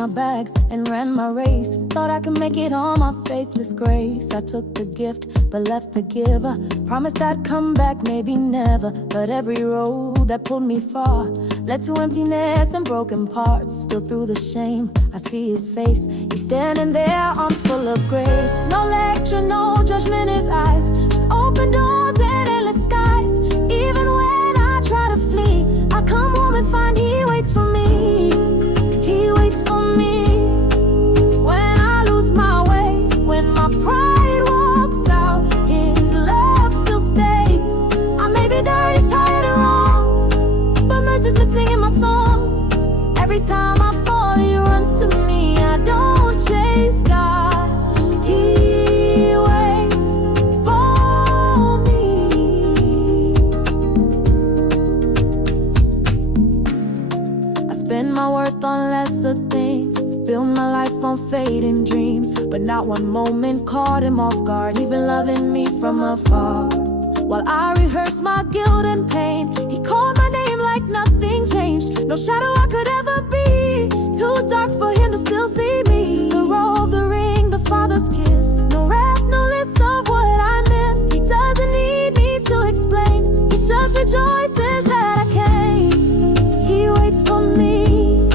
my bags and ran my race. Thought I could make it on my faithless grace. I took the gift but left the giver. Promised I'd come back, maybe never. But every road that pulled me far led to emptiness and broken parts. Still through the shame, I see his face. He's standing there, arms full of grace. No lecture, no judgment in his eyes. Just open doors and endless skies. Even when I try to flee, I come home and find he waits for me. He waits for me. When I lose my way, when my pride walks out, his love still stays. I may be dirty, tired, and wrong, but mercy's missing in my song. Every time I fall, he runs to me. I don't chase God, he waits for me. I spend my worth on lesser things, build my life on fading dreams, but not one moment caught him off guard. He's been loving me from afar. While I rehearse my guilt and pain, he called my name like nothing changed. No shadow I could ever be, too dark for him to still see me. The robe, the ring, the Father's kiss, no rap, no list of what I missed. He doesn't need me to explain, he just rejoices that I came. He waits for me,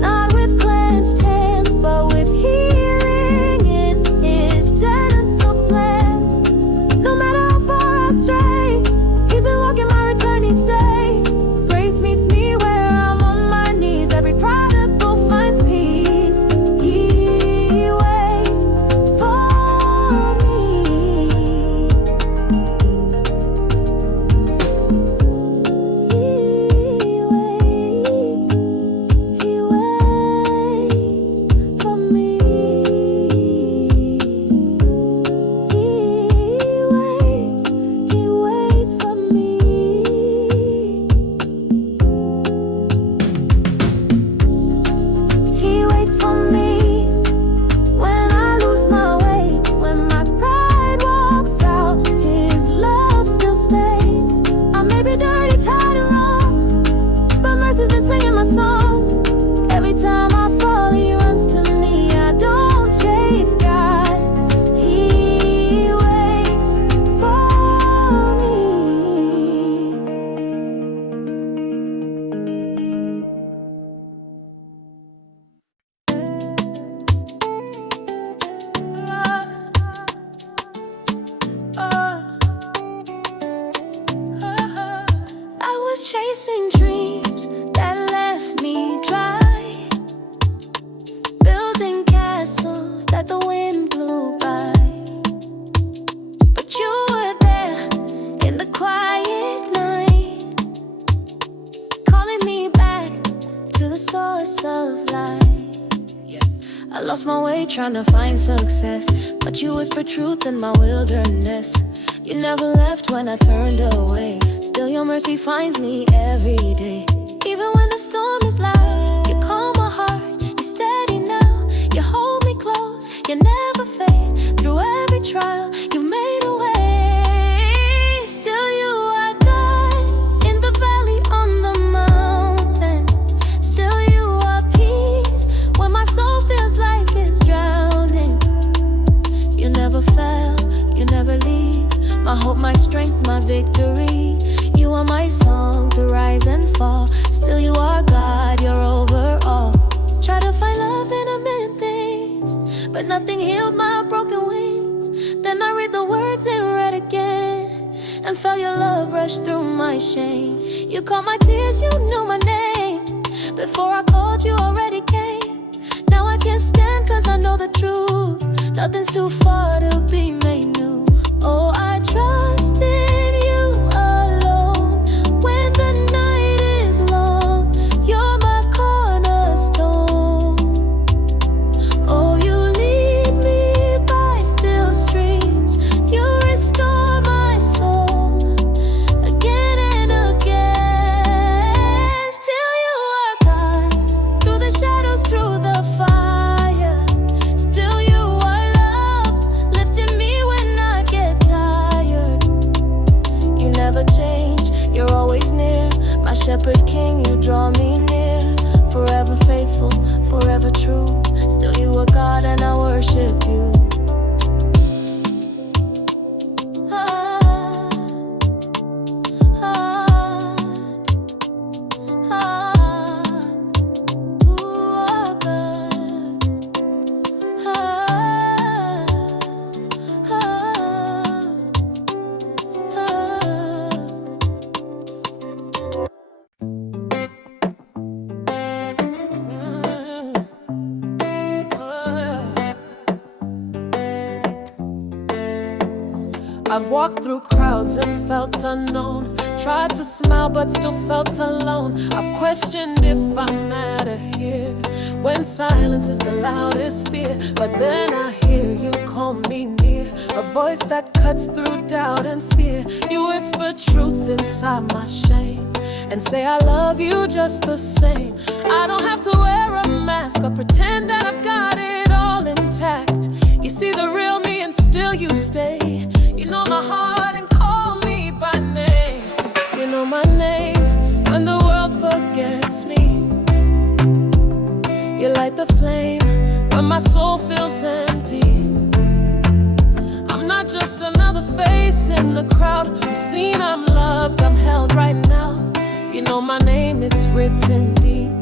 not with clenched hands, but with healing in his gentle plans. No matter how far I stray, he's been walking my return each day. Grace meets me where I'm on my knees. Every prodigal finds peace. He waits for me. He waits for me. He waits for me. He waits for me. When I lose my way, when my pride walks out, his love still stays. I may be dirty, tired, and wrong, but mercy's been singing my song. Every time I fall, he runs to me. I don't chase God, he waits for me. I was chasing dreams that left me dry, building castles that the wind blew by. But you were there in the quiet night, calling me back to the source of life. I lost my way trying to find success, but you whispered truth in my wilderness. You never left when I turned away. Still your mercy finds me every day. Even when the storm is loud, you calm my heart. You're steady now, you hold me close. You never fade. Through every trial, you've made a way. Still you are God in the valley, on the mountain. Still you are peace when my soul feels like it's drowning. You never fail, you never leave. My hope, my strength, my victory. You are my song, the rise and fall. Still you are God, you're over all. Try to find love in a million things, but nothing healed my broken wings. Then I read the words and read again, and felt your love rush through my shame. You caught my tears, you knew my name. Before I called, you already came. Now I can't stand cause I know the truth. Nothing's too far to be made new. Oh, I trust in you alone. When the night is long, you're my cornerstone. Oh, you lead me by still streams. You restore my soul again and again. Still you are God, through the shadows, through the fire. Still you are love, lifting me when I get tired. You never change, you're always near. My shepherd king, you draw me near. Forever faithful, forever true. I've walked through crowds and felt unknown, tried to smile but still felt alone. I've questioned if I matter here, when silence is the loudest fear. But then I hear you call me near, a voice that cuts through doubt and fear. You whisper truth inside my shame and say I love you just the same. I don't have to wear a mask or pretend that I've got it all intact. You see the real me and still you stay. You know my heart and call me by name. You know my name when the world forgets me. You light the flame when my soul feels empty. I'm not just another face in the crowd. I'm seen, I'm loved, I'm held right now. You know my name, it's written deep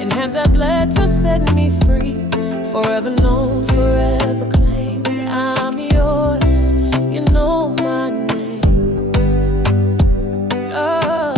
in hands that bled to set me free. Forever known, forever claimed. I'm yours, you know my name. Oh,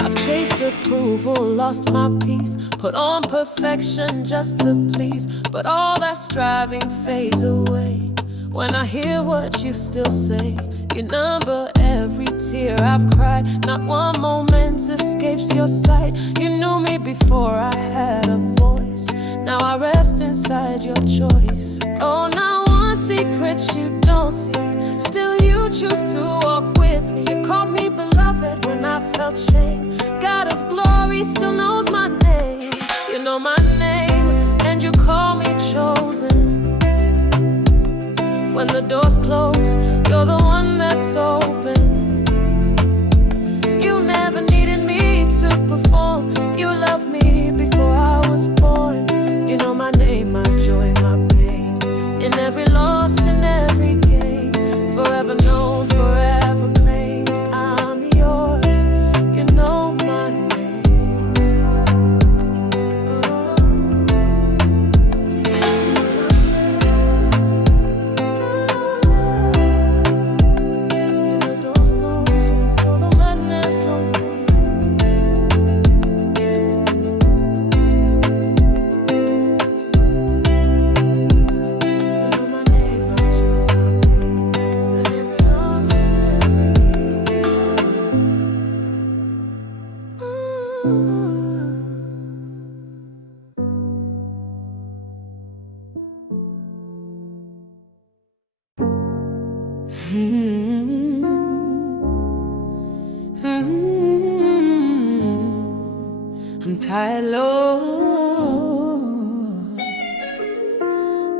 I've chased approval, lost my peace, put on perfection just to please. But all that striving fades away when I hear what you still say. You number every tear I've cried, not one moment escapes your sight. You knew me before I had a voice, now I rest inside your choice. Oh, not one secret you don't see, still you choose to walk with me. You called me beloved when I felt shame. God of glory still knows my name. You know my name and you call me chosen. When the doors close, you're the one that's open. You never needed me to perform. You loved me before I was born. You know my name, my joy, my pain, in every loss, in every gain. Forever known, forever claimed. I'm yours, you know my name. I'm tired, Lord,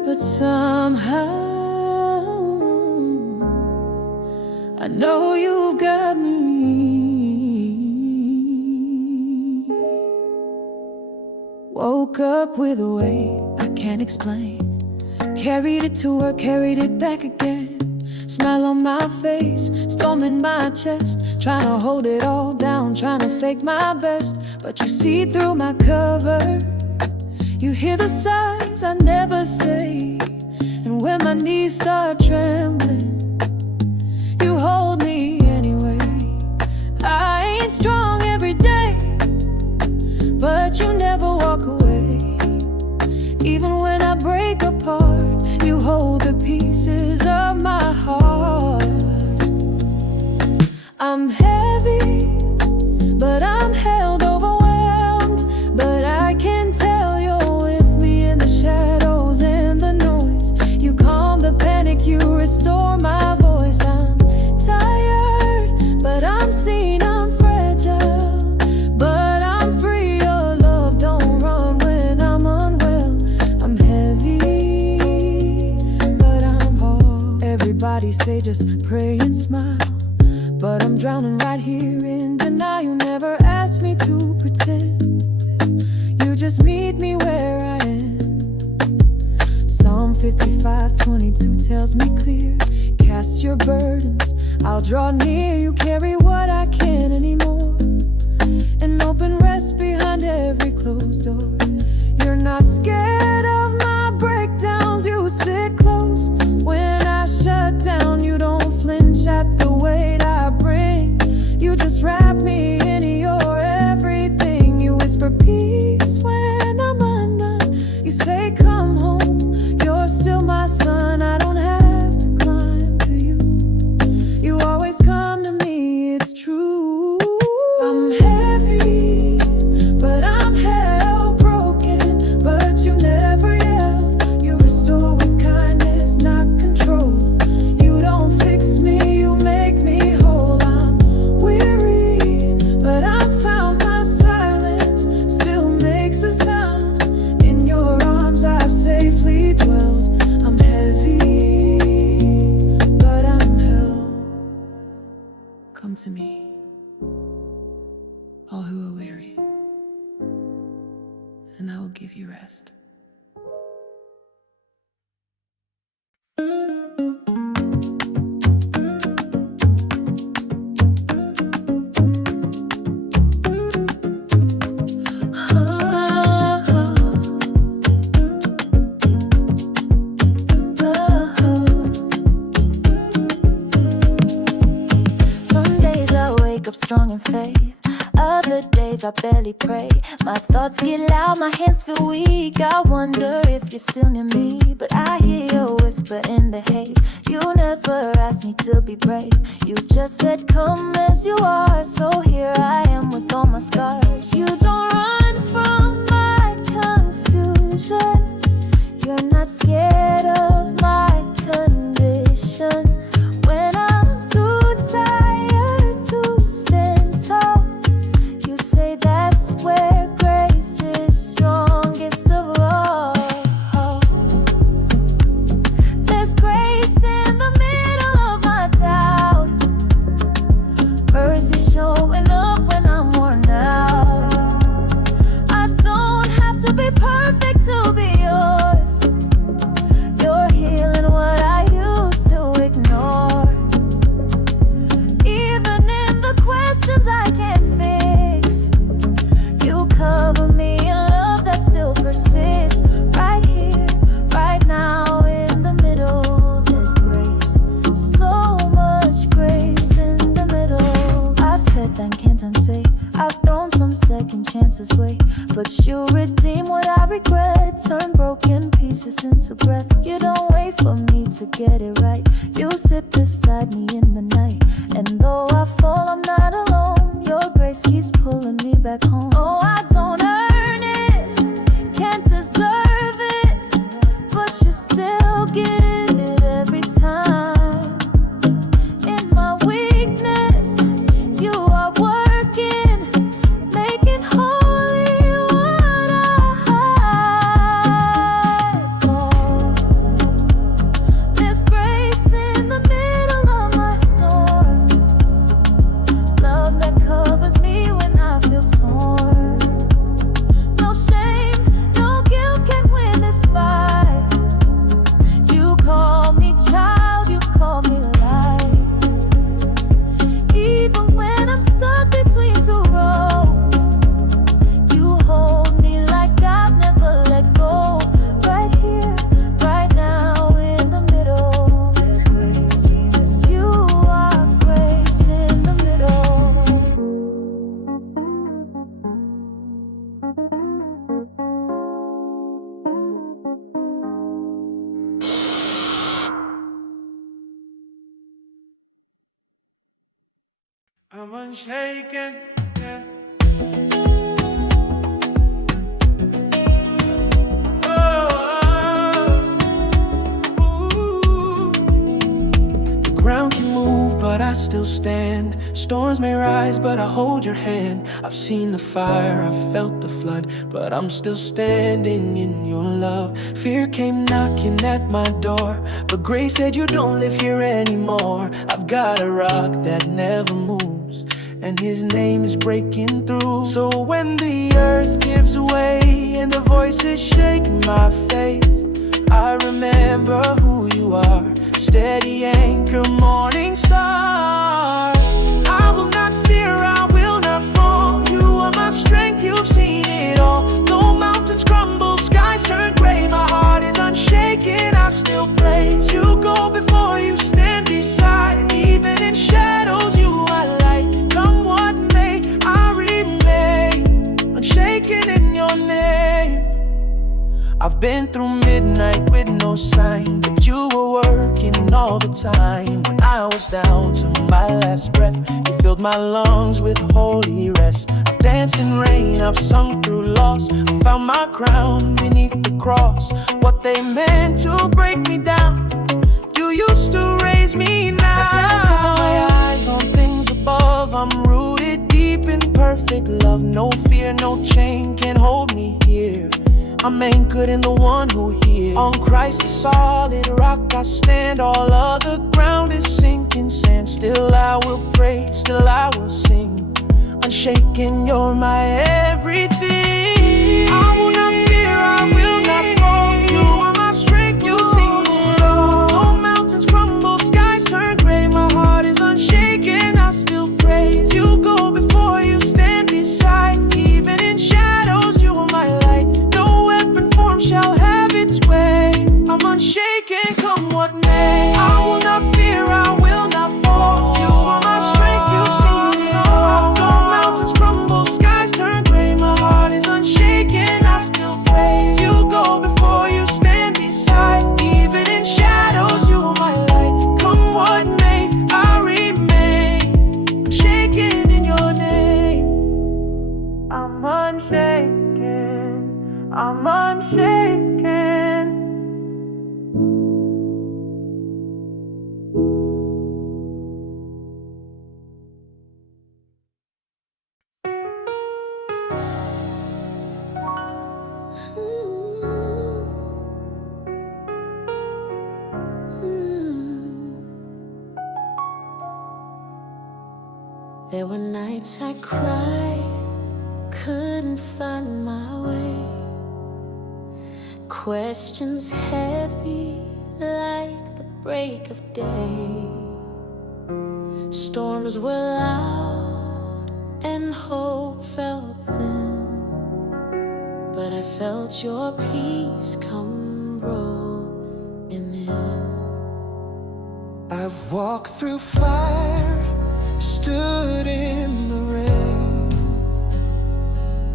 but somehow I know you got me. Woke up with a weight I can't explain, carried it to work, carried it back again. Smile on my face, storm in my chest, trying to hold it all down, trying to fake my best. But you see through my cover, you hear the sighs I never say. And when my knees start trembling, you hold me anyway. I ain't strong every day, but you never walk away. Even when I break apart, you hold the pieces of my heart. I'm heavy, but I'm held, overwhelmed. But I can tell you're with me in the shadows and the noise. You calm the panic, you restore my voice. I'm tired, but I'm seen, I'm fragile, but I'm free. Your love don't run when I'm unwell. I'm heavy, but I'm whole. Everybody say just pray and smile, but I'm drowning right here in denial. You never asked me to pretend, you just meet me where I am. Psalm 55:22 tells me clear, cast your burdens, I'll draw near. You carry what I can't anymore, and open rest behind every closed door. You're not scared of my breakdowns, you sit close when I shut down. You don't flinch at the weight I bring, you just wrap me in your everything. You whisper peace when I'm undone, you say come home, you're still my son. I don't have to climb to rest. Some days I wake up strong in faith, other days I barely pray. My thoughts get loud, my hands feel weak. I wonder if you're still near me, but I hear your whisper in the haze. You never asked me to be brave, you just said come as you are. So here I am with all my scars. You don't run from my confusion, you're not scared of my condition. When I'm too tired to stand tall, you say that's where grace is strongest of all. There's grace in the middle of my doubt, mercy showing up when I'm worn out. I don't have to be perfect to be yours, you're healing what I used to ignore. Even in the questions I can't fix, you cover me in love that still persists. Right here, right now, in the middle, there's grace. So much grace in the middle. I've said that can't unsay, I've thrown some second chances away, but you redeem what I regret, turn broken pieces into breath. You don't wait for me to get it right, you sit beside me in the night. And though I fall, I'm not alone, your grace keeps pulling me back home. Oh, I don't earn it, can't deserve it, but you still give it every time. In my weakness, you are working, making holy what I hide. Oh, there's grace in the middle of my storm, love that covers me when I feel torn. No shame, no guilt can win this fight. You call me child, you call me light. Even when I'm stuck between two roads, you hold me like I've never let go. Right here, right now, in the middle, there's grace, Jesus. You are grace in the middle. I'm unshaken, yeah. The ground can move, but I still stand. Storms may rise, but I hold your hand. I've seen the fire, I've felt the flood, but I'm still standing in your love. Fear came knocking at my door, but grace said you don't live here anymore. I've got a rock that never moves, and his name is breaking through. So when the earth gives way and the voices shake my faith, I remember who you are, steady anchor, morning star. I will not fear, I will not fall. You are my strength, you've seen it all. Though mountains crumble, skies turn gray, my heart is unshaken, I still praise. You go before, you stand beside, even in shadows you are light. Come what may, I remain unshaken in your name. I've been through midnight with no sign, but you were working all the time. When I was down to my last breath, you filled my lungs with holy rest. I've danced in rain, I've sung through loss, I found my crown beneath the cross. What they meant to break me down, you used to raise me now. As I cover my eyes on things above, I'm rooted deep in perfect love. No fear, no chain can hold me here. I'm anchored in the one who hears. On Christ the solid rock I stand, all other ground is sinking sand. Still I will pray, still I will sing, unshaken, you're my everything. I will not fear, I will say, I will not fear, I will not fall. You are my strength, you see me all. Though mountains crumble, skies turn gray, my heart is unshaken, I still praise. You go before, you stand beside. Even in shadows, you are my light. Come what may, I remain shaken in your name. I'm unshaken, I'm unshaken. There were nights I cried, couldn't find my way. Questions heavy like the break of day. Storms were loud and hope felt thin, but I felt your peace come rolling in. I've walked through fire, stood in the rain,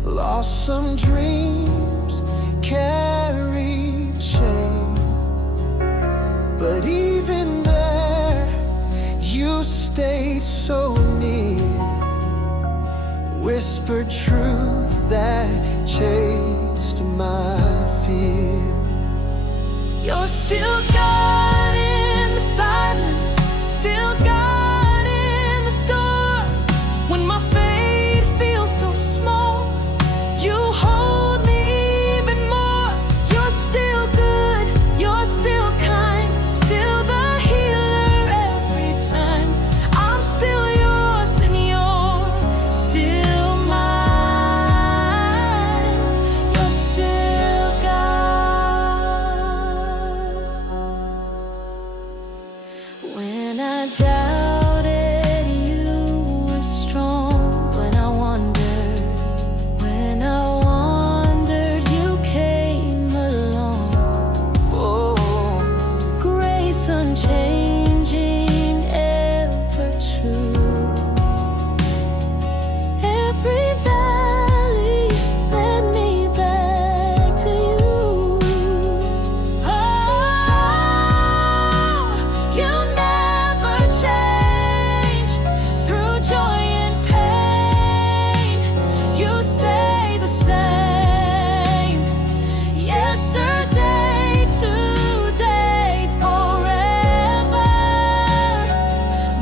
lost some dreams, carried shame. But even there, you stayed so near, whispered truth that chased my fear. You're still God in the silence, still God in the storm. When my faith feels so small, you hold me even more. You're still good, you're still kind, still the healer every time. I'm still yours and you're still mine. You're still God. When I doubted, you were strong. When I wandered, you came along. Oh, Grace unchanging, ever true. Every valley led me back to you. Oh, you never change. Through joy and pain, you stay the same. Yesterday, today, forever.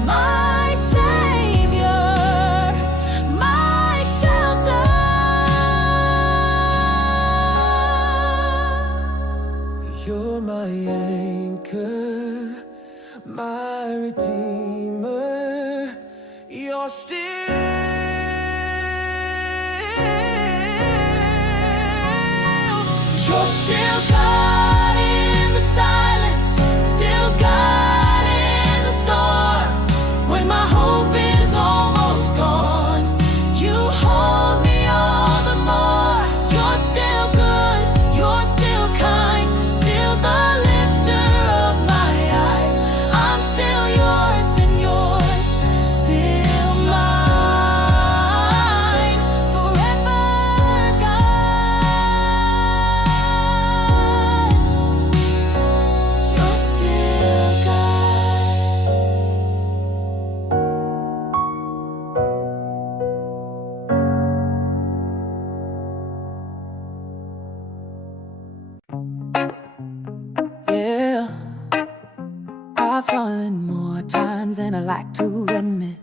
My Savior, my shelter. you're my anchor, my redeemer. You're still God in the silence, still God in the storm. When my hope is almost gone, you hold me all the more. You're still good, you're still kind, still the lifter of my eyes. I'm still yours and yours still mine. Forever God, you're still God. Yeah, I've fallen more times than I like to admit,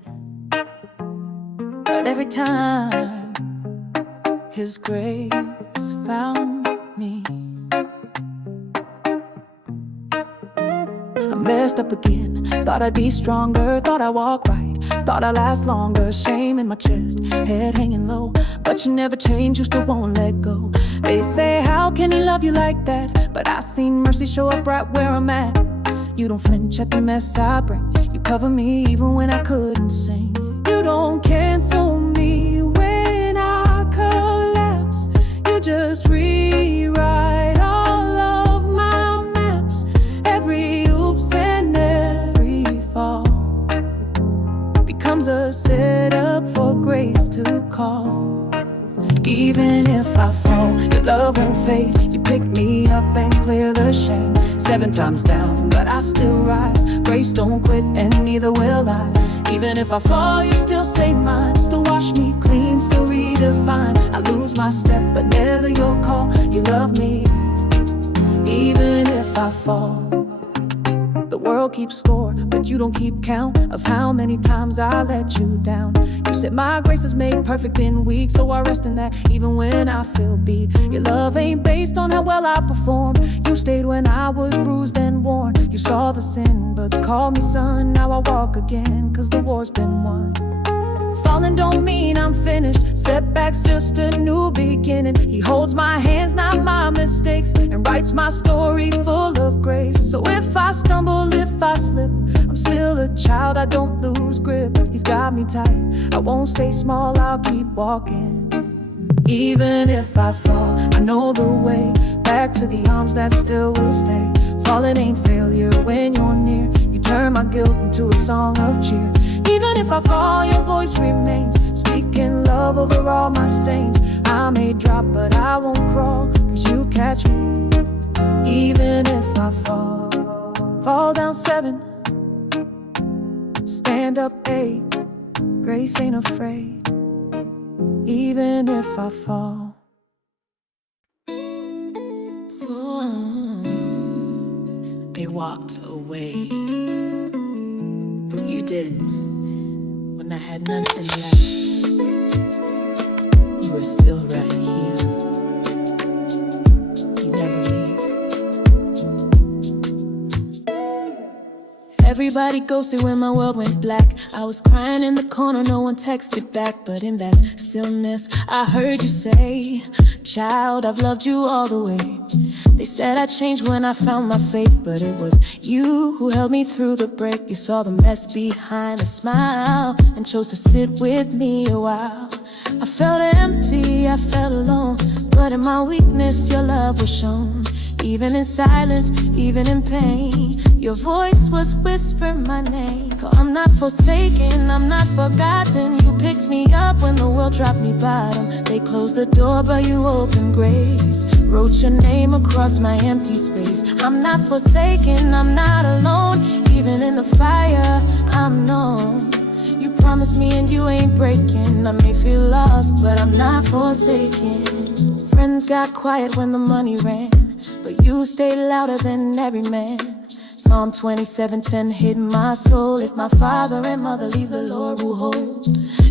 but every time His grace found me. I messed up again, thought I'd be stronger, thought I'd walk right, thought I'd last longer. Shame in my chest, head hanging low, but you never change, you still won't let go. They say, how can He love you like that? But I seen mercy show up right where I'm at. You don't flinch at the mess I bring, you cover me even when I couldn't sing. You don't cancel me when I collapse, you just rewrite all of my maps. Every oops and to call. Even if I fall, your love won't fade. You pick me up and clear the shame. 7 times down, but I still rise. Grace don't quit and neither will I. Even if I fall, you still say mine. Still wash me clean, still redefine. I lose my step, but never your call. You love me, even if I fall. The world keeps score, but you don't keep count of how many times I let you down. You said my grace is made perfect in weeks, so I rest in that even when I feel beat. Your love ain't based on how well I perform. You stayed when I was bruised and worn. You saw the sin, but called me son. Now I walk again, cause the war's been won. Falling don't mean I'm finished. Setbacks just a new beginning. He holds my hands, not my mistakes, and writes my story full of grace. So if I stumble, if I slip, I'm still a child, I don't lose grip. He's got me tight, I won't stay small, I'll keep walking. Even if I fall, I know the way back to the arms that still will stay. Falling ain't failure when you're near. You turn my guilt into a song of cheer. Even if I fall, your voice remains, speaking love over all my stains. I may drop, but I won't crawl, cause you catch me. Even if I fall down 7, stand up 8. Grace ain't afraid, even if I fall. They walked away. You didn't. When I had nothing left, you were still right here. You never leave. Everybody ghosted when my world went black. I was crying in the corner, no one texted back. But in that stillness, I heard you say, child, I've loved you all the way. They said I changed when I found my faith, but it was you who held me through the break. You saw the mess behind a smile and chose to sit with me a while. I felt empty, I felt alone, but in my weakness your love was shown. Even in silence, even in pain, your voice was whispering my name. Oh, I'm not forsaken, I'm not forgotten. You picked me up when the world dropped me bottom. They closed the door, but you opened grace. Wrote your name across my empty space. I'm not forsaken, I'm not alone. Even in the fire, I'm known. You promised me and you ain't breaking. I may feel lost, but I'm not forsaken. Friends got quiet when the money ran, but you stayed louder than every man. Psalm 27:10 hid my soul. If my father and mother leave, the Lord will hold.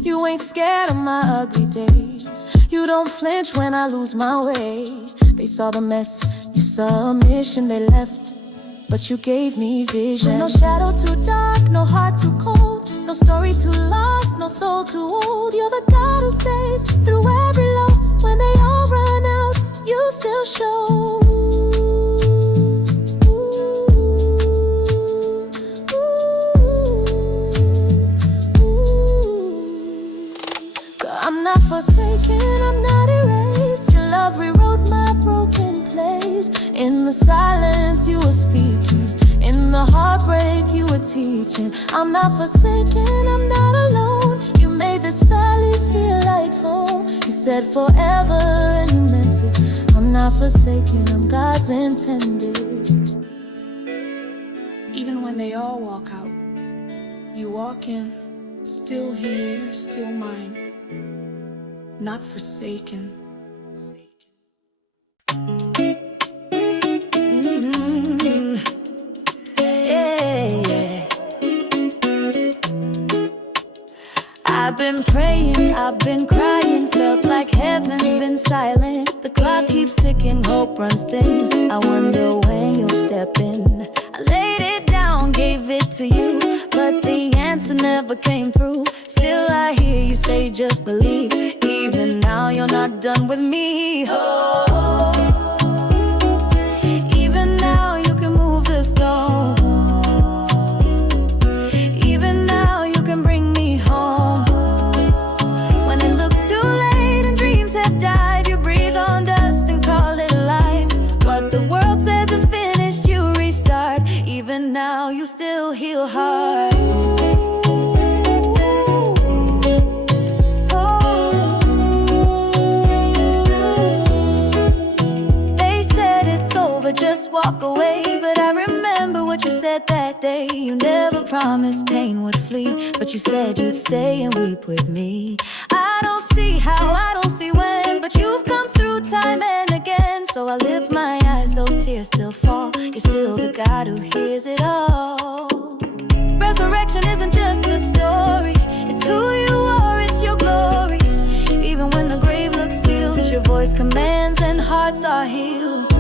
You ain't scared of my ugly days. You don't flinch when I lose my way. They saw the mess, you saw a mission, they left, but you gave me vision. No shadow too dark, no heart too cold, no story too lost, no soul too old. You're the God who stays through every low. When they all run out, you still show. I'm not forsaken, I'm not erased. Your love rewrote my broken place. In the silence you were speaking, in the heartbreak you were teaching. I'm not forsaken, I'm not alone. You made this valley feel like home. You said forever and you meant it. I'm not forsaken, I'm God's intended. Even when they all walk out, you walk in, still here, still mine. Not forsaken. Yeah. I've been praying, I've been crying, felt like heaven's been silent. The clock keeps ticking, hope runs thin. I wonder when you'll step in. I laid it down, gave it to you, but the answer never came through. Still I hear you say just believe. Even now you're not done with me. Oh, even now you can move the stone. Even now you can bring me home. When it looks too late and dreams have died, you breathe on dust and call it life. What the world says is finished, you restart. Even now you still heal hearts. Oh. walk away. But I remember what you said that day. You never promised pain would flee, but you said you'd stay and weep with me. I don't see how, I don't see when, but you've come through time and again. So I lift my eyes, though tears still fall. You're still the God who hears it all. Resurrection isn't just a story, it's who you are, it's your glory. Even when the grave looks sealed, your voice commands and hearts are healed.